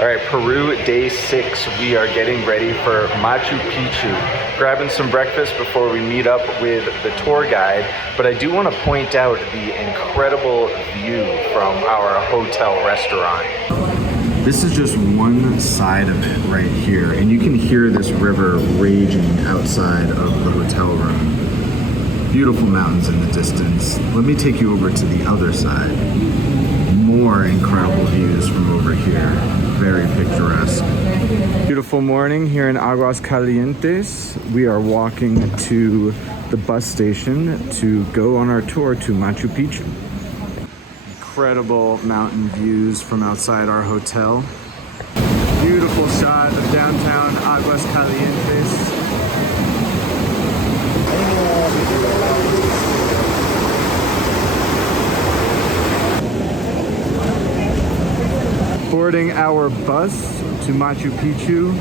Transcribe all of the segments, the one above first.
All right, Peru day 6. We are getting ready for Machu Picchu. Grabbing some breakfast before we meet up with the tour guide. But I do want to point out the incredible view from our hotel restaurant. This is just one side of it right here, and you can hear this river raging outside of the hotel room. Beautiful mountains in the distance. Let me take you over to the other side. More incredible views from over here. Very picturesque. Beautiful morning here in Aguas, Calientes. We are walking to the bus station to go on our tour to Machu Picchu. Incredible mountain views from outside our hotel. Beautiful shot of downtown Aguas Calientes. Boarding our bus to Machu Picchu.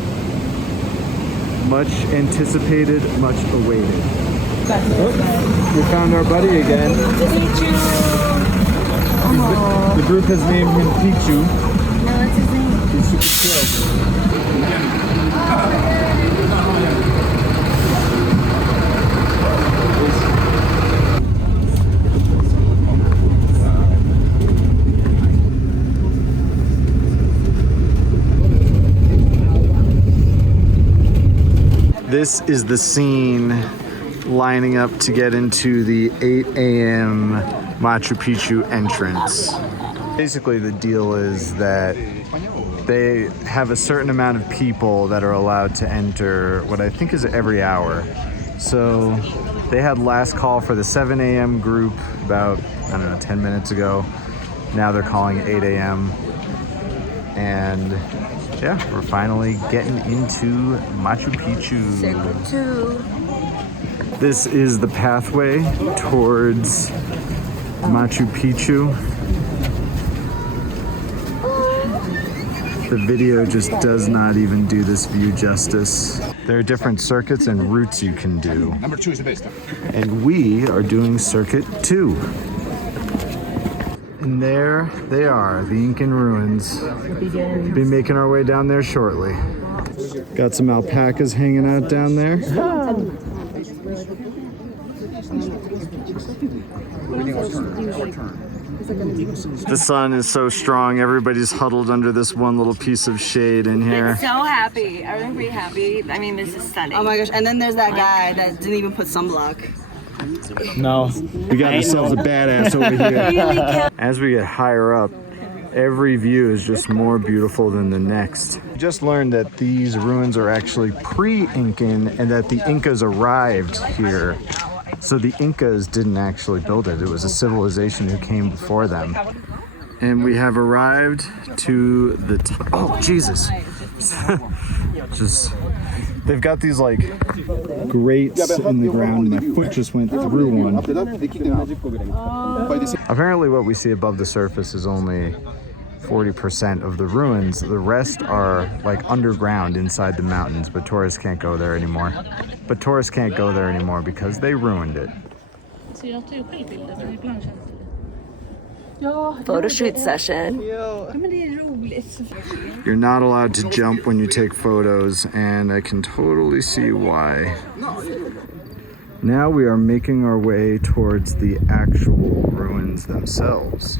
Much anticipated, much awaited. Oh, we found our buddy again. The group has named him Pichu. No, what's his name? He's super This is the scene lining up to get into the 8 a.m. Machu Picchu entrance. Basically, the deal is that they have a certain amount of people that are allowed to enter what I think is every hour. So they had last call for the 7 a.m. group about, 10 minutes ago. Now they're calling 8 a.m. And yeah, we're finally getting into Machu Picchu. Secret 2. This is the pathway towards Machu Picchu. The video just does not even do this view justice. There are different circuits and routes you can do. Number 2 is the best. And we are doing circuit 2. And there they are, the Incan ruins. We'll be making our way down there shortly. Got some alpacas hanging out down there. The sun is so strong, everybody's huddled under this one little piece of shade in here. I'm so happy. Everyone's pretty happy. I mean, this is stunning. Oh my gosh, and then there's that guy that didn't even put sunblock. No, we got ourselves a badass over here. As we get higher up, every view is just more beautiful than the next. We just learned that these ruins are actually pre-Incan and that the Incas arrived here. So the Incas didn't actually build it. It was a civilization who came before them. And we have arrived to the top. Oh, Jesus. They've got these like grates in the ground. My foot just went through one. Apparently what we see above the surface is only 40% of the ruins. The rest are like underground inside the mountains, but tourists can't go there anymore. Because they ruined it. Photo shoot session. You're not allowed to jump when you take photos, and I can totally see why. Now we are making our way towards the actual ruins themselves.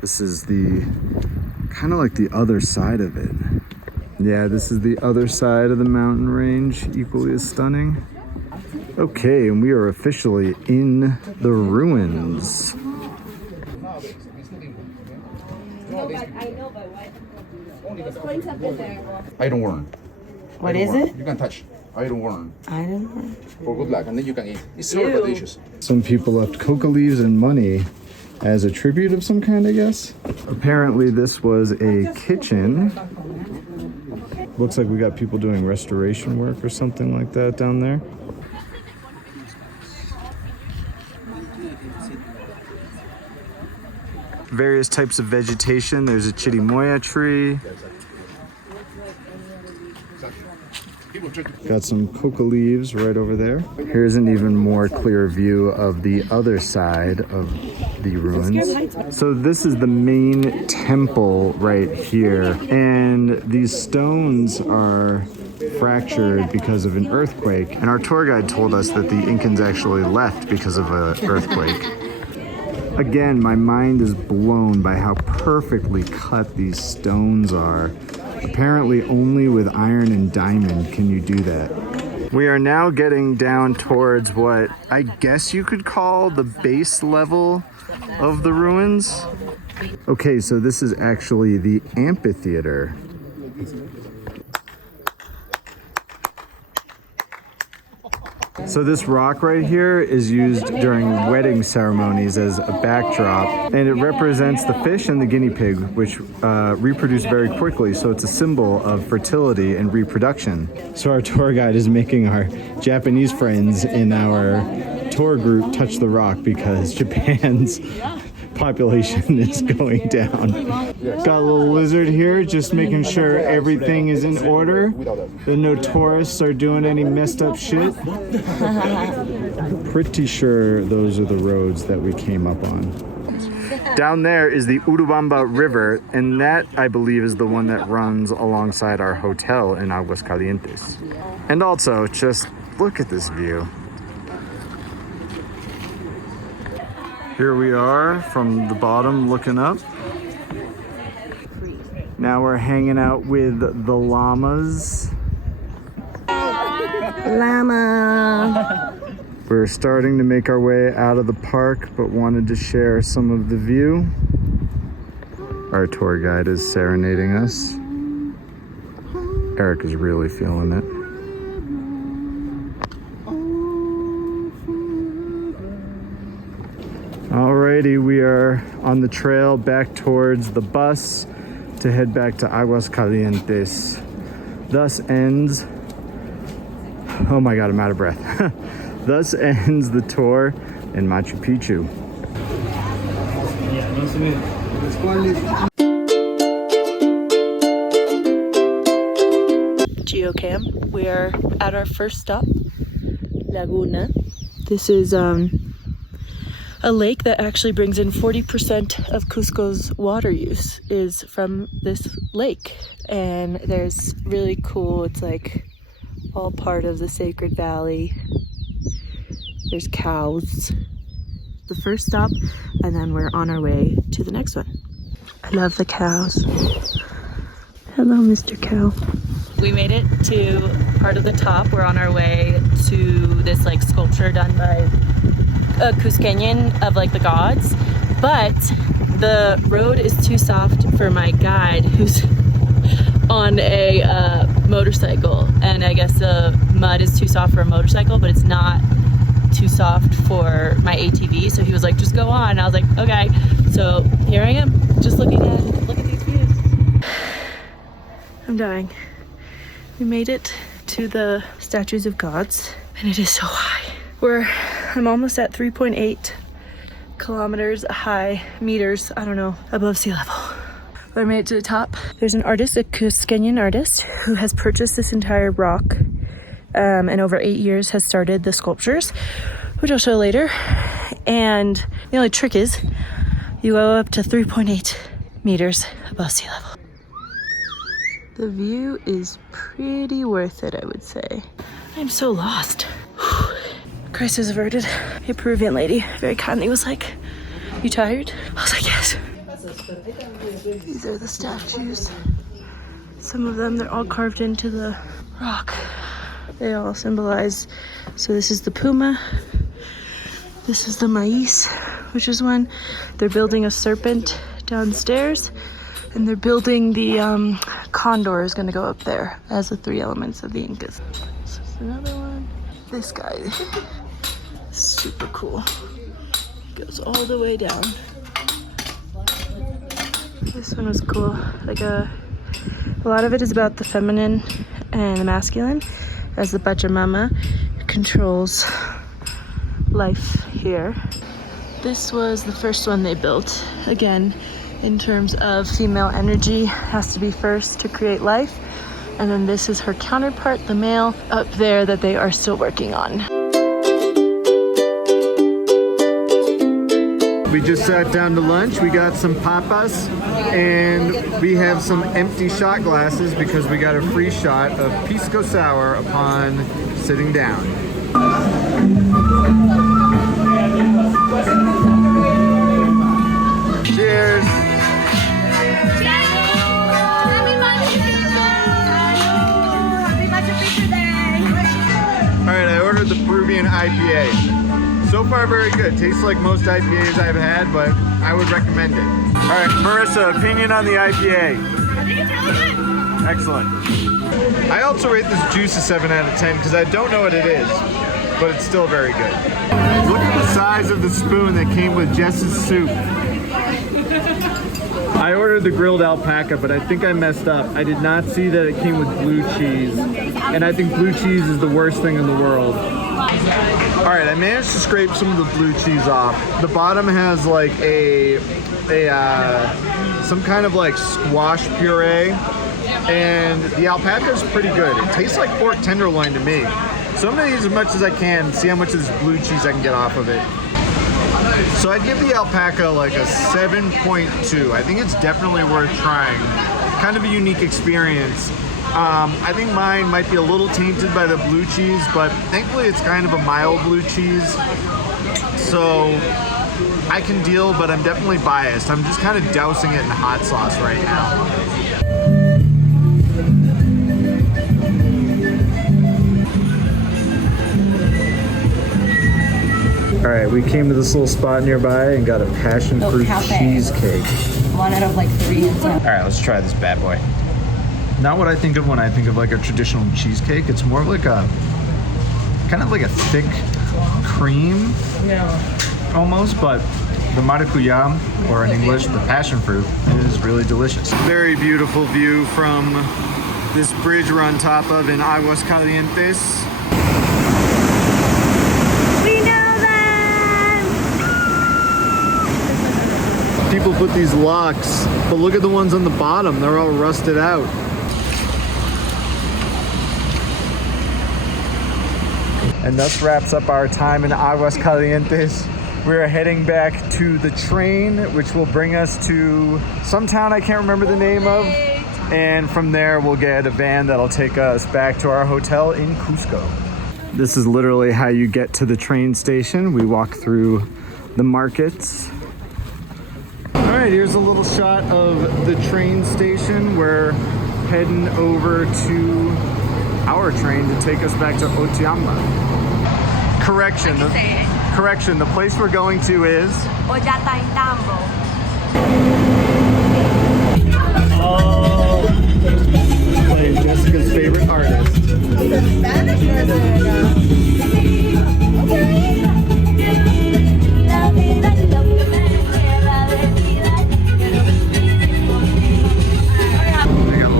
This is the kind of like the other side of it. Yeah, this is the other side of the mountain range, equally as stunning. Okay, and we are officially in the ruins. Iron worm. What is it? You can touch iron worm Iron worm. for good luck, and then you can eat. It's super delicious. Some people left coca leaves and money as a tribute of some kind, I guess. Apparently this was a kitchen. Looks like we got people doing restoration work or something like that down there. Various types of vegetation. There's a chirimoya tree. Got some coca leaves right over there. Here's an even more clear view of the other side of the ruins. So this is the main temple right here. And these stones are fractured because of an earthquake. And our tour guide told us that the Incans actually left because of an earthquake. Again, my mind is blown by how perfectly cut these stones are. Apparently only with iron and diamond can you do that. We are now getting down towards what I guess you could call the base level of the ruins. Okay, so this is actually the amphitheater. So this rock right here is used during wedding ceremonies as a backdrop, and it represents the fish and the guinea pig, which reproduce very quickly, so it's a symbol of fertility and reproduction. So our tour guide is making our Japanese friends in our tour group touch the rock because Japan's population is going down. Got a little lizard here, just making sure everything is in order. That no tourists are doing any messed up shit. Pretty sure those are the roads that we came up on. Down there is the Urubamba River, and that, I believe, is the one that runs alongside our hotel in Aguas Calientes. And also, just look at this view. Here we are from the bottom looking up. Now we're hanging out with the llamas. Llama. We're starting to make our way out of the park, but wanted to share some of the view. Our tour guide is serenading us. Eric is really feeling it. Alrighty, we are on the trail back towards the bus to head back to Aguas Calientes. Thus ends, oh my God, I'm out of breath. Thus ends the tour in Machu Picchu. Gio Cam. We are at our first stop, Laguna. This is a lake that actually brings in 40% of Cusco's water use is from this lake. And there's really cool, it's like all part of the Sacred Valley. There's cows. The first stop, and then we're on our way to the next one. I love the cows. Hello, Mr. Cow. We made it to part of the top. We're on our way to this like sculpture done by a Cusqueñan of like the gods, but the road is too soft for my guide who's on a motorcycle, and I guess the mud is too soft for a motorcycle, but it's not too soft for my ATV, so he was like, just go on. And I was like, okay. So here I am, just look at these views. I'm dying. We made it to the statues of gods, and it is so high. I'm almost at 3.8 kilometers high, meters, I don't know, above sea level. But I made it to the top. There's an artist, a Cusqueñan artist, who has purchased this entire rock and over 8 years has started the sculptures, which I'll show later. And the only trick is you go up to 3.8 meters above sea level. The view is pretty worth it, I would say. I'm so lost. Crisis averted. A Peruvian lady very kindly was like, you tired? I was like, yes. These are the statues. Some of them, they're all carved into the rock. They all symbolize, so this is the puma. This is the maíz, which is one. They're building a serpent downstairs, and they're building the condor is gonna go up there as the 3 elements of the Incas. This is another one. This guy, super cool. Goes all the way down. This one was cool. Like a lot of it is about the feminine and the masculine, as the Pachamama controls life here. This was the first one they built. Again, in terms of female energy, has to be first to create life. And then this is her counterpart, the male, up there that they are still working on. We just sat down to lunch. We got some papas and we have some empty shot glasses because we got a free shot of Pisco sour upon sitting down. Cheers! Alright, I ordered the Peruvian IPA. So far, very good. Tastes like most IPAs I've had, but I would recommend it. Alright, Marissa, opinion on the IPA? I think it's really good. Excellent. I also rate this juice a 7 out of 10 because I don't know what it is, but it's still very good. Look at the size of the spoon that came with Jess's soup. I ordered the grilled alpaca, but I think I messed up. I did not see that it came with blue cheese, and I think blue cheese is the worst thing in the world. All right, I managed to scrape some of the blue cheese off. The bottom has like some kind of like squash puree, and the alpaca is pretty good. It tastes like pork tenderloin to me. So I'm gonna eat as much as I can, see how much of this blue cheese I can get off of it. So I'd give the alpaca like a 7.2. I think it's definitely worth trying. Kind of a unique experience. I think mine might be a little tainted by the blue cheese, but thankfully it's kind of a mild blue cheese. So I can deal, but I'm definitely biased. I'm just kind of dousing it in hot sauce right now. All right, we came to this little spot nearby and got a passion fruit cheesecake. 1 out of like 3 in town. All right, let's try this bad boy. Not what I think of when I think of like a traditional cheesecake. It's more of like a, kind of like a thick cream, almost, but the maracuyá, or in English, the passion fruit, is really delicious. Very beautiful view from this bridge we're on top of in Aguas, Calientes. People put these locks, but look at the ones on the bottom. They're all rusted out. And thus wraps up our time in Aguas Calientes. We're heading back to the train, which will bring us to some town I can't remember the name of. And from there, we'll get a van that'll take us back to our hotel in Cusco. This is literally how you get to the train station. We walk through the markets. All right, here's a little shot of the train station. We're heading over to our train to take us back to Ollantaytambo. Correction, the place we're going to is Ollantaytambo. Oh, playing Jessica's favorite artist.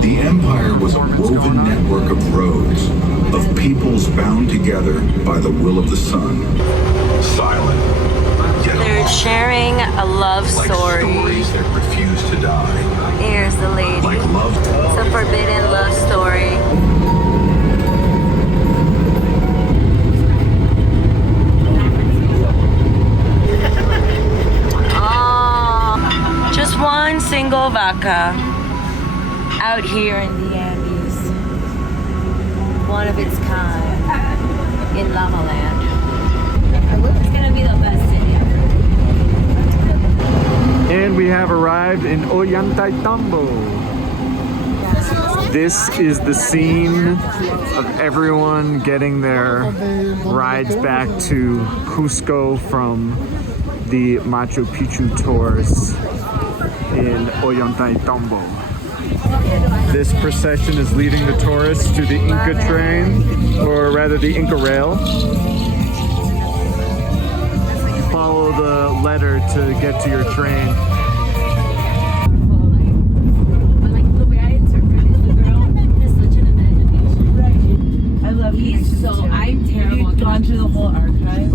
The empire was a woven network of roads, of peoples bound together by the will of the sun. Silent, yet They're sharing a love like story. stories that refuse to die. Here's the lady. Like love. It's a forbidden love story. Oh, just one single vaca out here in the Andes. One of its kind in Llama Land. It's gonna be the best city ever. And we have arrived in Ollantaytambo. This is the scene of everyone getting their rides back to Cusco from the Machu Picchu tours in Ollantaytambo. This procession is leading the tourists to the Inca train, or rather the Inca Rail. Follow the letter to get to your train. I love He's so I'm terrible. Have you gone through the whole archive?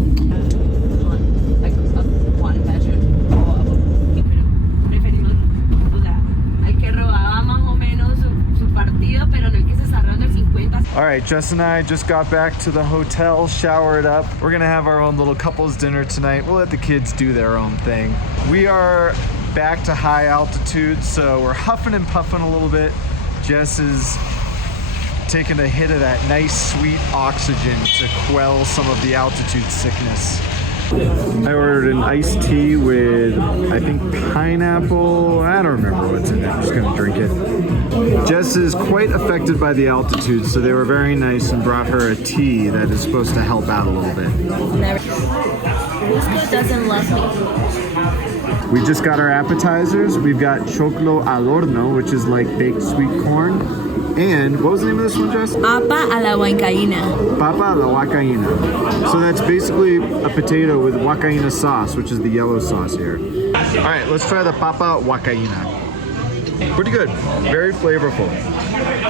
Like one measure. Preferimos, o sea, al que robaba más o menos su partido All right, Jess and I just got back to the hotel, showered up. We're gonna have our own little couples dinner tonight. We'll let the kids do their own thing. We are back to high altitude, so we're huffing and puffing a little bit. Jess is taking a hit of that nice sweet oxygen to quell some of the altitude sickness. I ordered an iced tea with, I think, pineapple. I don't remember what's in it. I'm just gonna drink it. Jess is quite affected by the altitude, so they were very nice and brought her a tea that is supposed to help out a little bit. Pisco doesn't love me. We just got our appetizers. We've got Choclo al Horno, which is like baked sweet corn. And what was the name of this one, Jess? Papa a la Huancaína. Papa a la Huancaína. So that's basically a potato with Huancaína sauce, which is the yellow sauce here. All right, let's try the Papa Huancaína. Pretty good, very flavorful.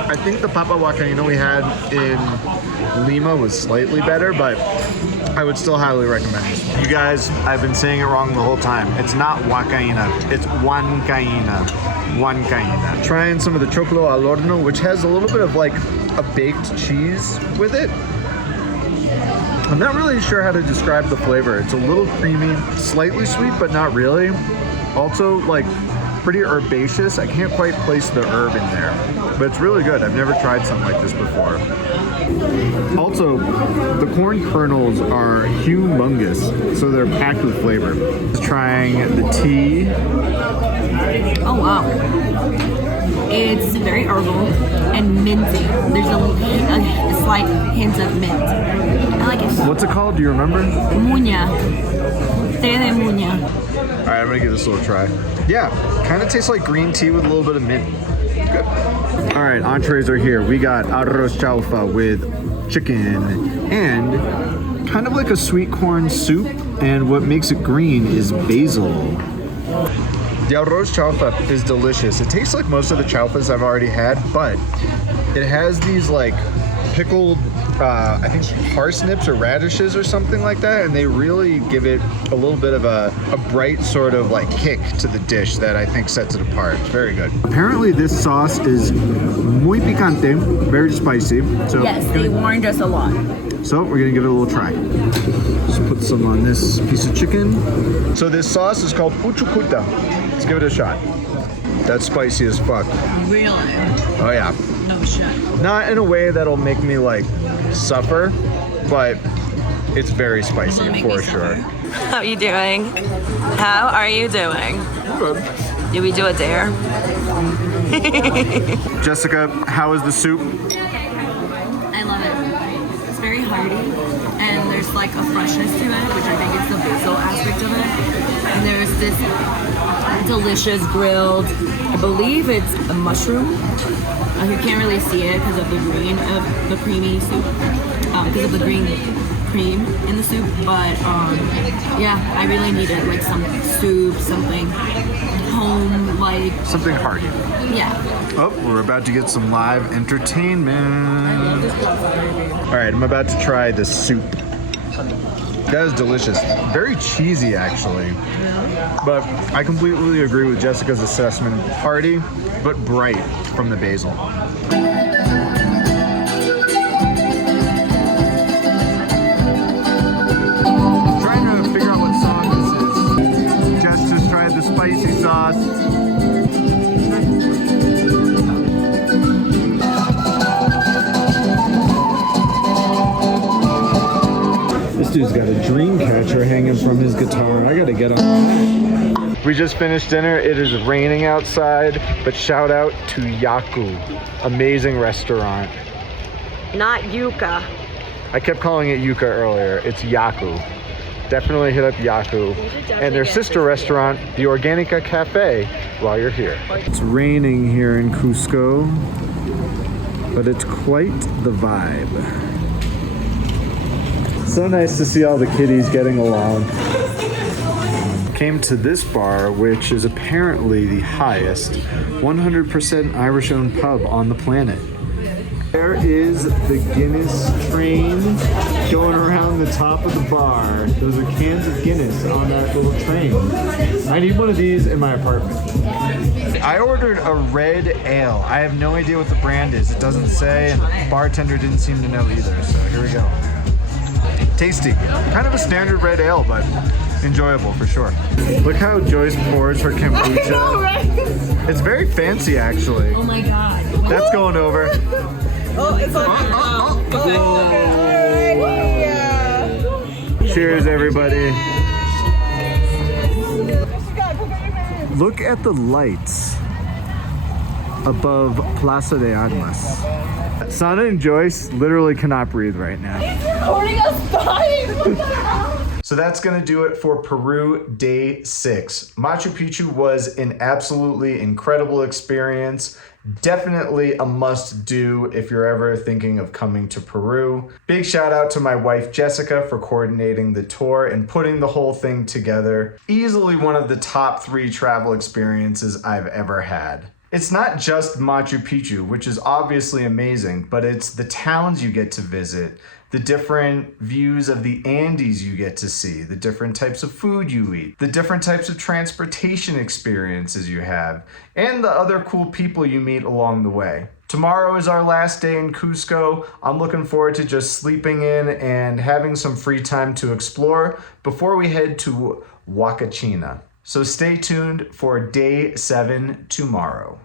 I think the Papa Huancaína we had in Lima was slightly better, but I would still highly recommend this one. You guys, I've been saying it wrong the whole time. It's not Huancaína, it's Huancaína. Huancaína. Trying some of the Choclo al Horno, which has a little bit of like a baked cheese with it. I'm not really sure how to describe the flavor. It's a little creamy, slightly sweet, but not really. Also, like, pretty herbaceous. I can't quite place the herb in there, but it's really good. I've never tried something like this before. Also, the corn kernels are humongous, so they're packed with flavor. Just trying the tea. Oh wow. It's very herbal and minty. There's a slight hint of mint. I like it. What's it called? Do you remember? Muña. Té de muña. All right, I'm gonna give this a little try. Yeah, kind of tastes like green tea with a little bit of mint. Good. All right, entrees are here. We got arroz chaufa with chicken and kind of like a sweet corn soup. And what makes it green is basil. The arroz chaufa is delicious. It tastes like most of the chaufas I've already had, but it has these like pickled, I think parsnips or radishes or something like that, and they really give it a little bit of a bright sort of like kick to the dish that I think sets it apart. It's very good. Apparently this sauce is muy picante, very spicy. So Yes, they warned us a lot. So we're gonna give it a little try. Just put some on this piece of chicken. So this sauce is called uchucuta. Let's give it a shot. That's spicy as fuck. Really? Oh yeah. No shit. Not in a way that'll make me like suffer, but it's very spicy for sure. How are you doing? How are you doing? Good. Did we do a dare? Jessica, how is the soup? I love it. It's very hearty, and there's like a freshness to it, which I think is the basil aspect of it. And there's this delicious grilled, I believe it's a mushroom. You can't really see it because of the green of the creamy soup, because of the green cream in the soup. But yeah, I really needed like some soup, something home like. Something hearty. Yeah. Oh, we're about to get some live entertainment. All right, I'm about to try the soup. That is delicious. Very cheesy, actually. But I completely agree with Jessica's assessment. Hearty, but bright from the basil. Trying to figure out what song this is. Jess just tried the spicy sauce. This dude's got a dream catcher hanging from his guitar. I gotta get on that. We just finished dinner. It is raining outside, but shout out to Yaku. Amazing restaurant. Not yuca. I kept calling it Yuka earlier. It's Yaku. Definitely hit up Yaku. And their sister restaurant, the Organika Cafe, while you're here. It's raining here in Cusco, but it's quite the vibe. So nice to see all the kiddies getting along. Came to this bar, which is apparently the highest 100% Irish-owned pub on the planet. There is the Guinness train going around the top of the bar. Those are cans of Guinness on that little train. I need one of these in my apartment. I ordered a red ale. I have no idea what the brand is. It doesn't say, and the bartender didn't seem to know either, so here we go. Tasty. Kind of a standard red ale, but enjoyable for sure. Look how Joyce pours her kombucha. I know, right? It's very fancy, actually. Oh my god. That's going over. Oh, it's okay. Cheers, everybody. Look at the lights above Plaza de Armas. Sana and Joyce literally cannot breathe right now. So that's gonna do it for Peru Day 6. Machu Picchu was an absolutely incredible experience. Definitely a must-do if you're ever thinking of coming to Peru. Big shout out to my wife Jessica for coordinating the tour and putting the whole thing together. Easily one of the top 3 travel experiences I've ever had. It's not just Machu Picchu, which is obviously amazing, but it's the towns you get to visit, the different views of the Andes you get to see, the different types of food you eat, the different types of transportation experiences you have, and the other cool people you meet along the way. Tomorrow is our last day in Cusco. I'm looking forward to just sleeping in and having some free time to explore before we head to Huancaína. So stay tuned for Day 7 tomorrow.